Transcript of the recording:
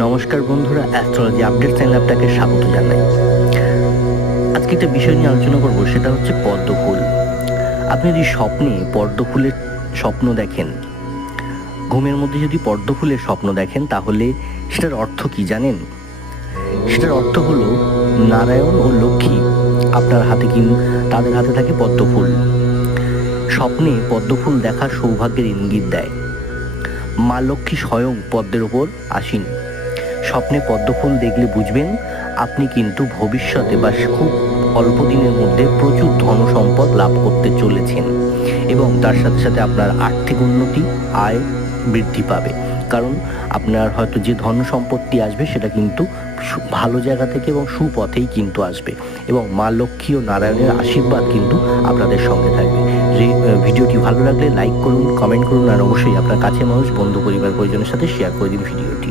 নমস্কার বন্ধুরা astrology update channel আপনাকে স্বাগত জানাই। আজকে একটা বিষয় নিয়ে আলোচনা করব, সেটা হচ্ছে পদ্ম ফুল আপনি যদি স্বপ্নে পদ্ম ফুলের স্বপ্ন দেখেন, ঘুমের মধ্যে যদি পদ্ম ফুলের স্বপ্ন দেখেন, তাহলে সেটার অর্থ কি জানেন? সেটার অর্থ হলো নারায়ণ ও লক্ষ্মী আপনার হাতে কি তাদের হাতে থাকে পদ্ম ফুল স্বপ্নে পদ্ম ফুল দেখা সৌভাগ্যের ইঙ্গিত দেয়। মা লক্ষ্মী স্বয়ং পদ্মের ওপর আসীন। স্বপ্নে পদ্মফুল দেখলে বুঝবেন, আপনি কিন্তু ভবিষ্যতে বা খুব অল্প দিনের মধ্যে প্রচুর ধন সম্পদ লাভ করতে চলেছেন এবং তার সাথে সাথে আপনার আর্থিক উন্নতি, আয় বৃদ্ধি পাবে। কারণ আপনার হয়তো যে ধন সম্পত্তি আসবে সেটা কিন্তু ভালো জায়গা থেকে এবং সুপথেই কিন্তু আসবে এবং মা লক্ষ্মী ও নারায়ণের আশীর্বাদ কিন্তু আপনাদের সঙ্গে থাকবে। ভিডিওটি ভালো লাগলে লাইক করুন, কমেন্ট করুন আর অবশ্যই আপনার কাছে মানুষ, বন্ধু, পরিবার, পরিজনের সাথে শেয়ার করে দিন ভিডিওটি।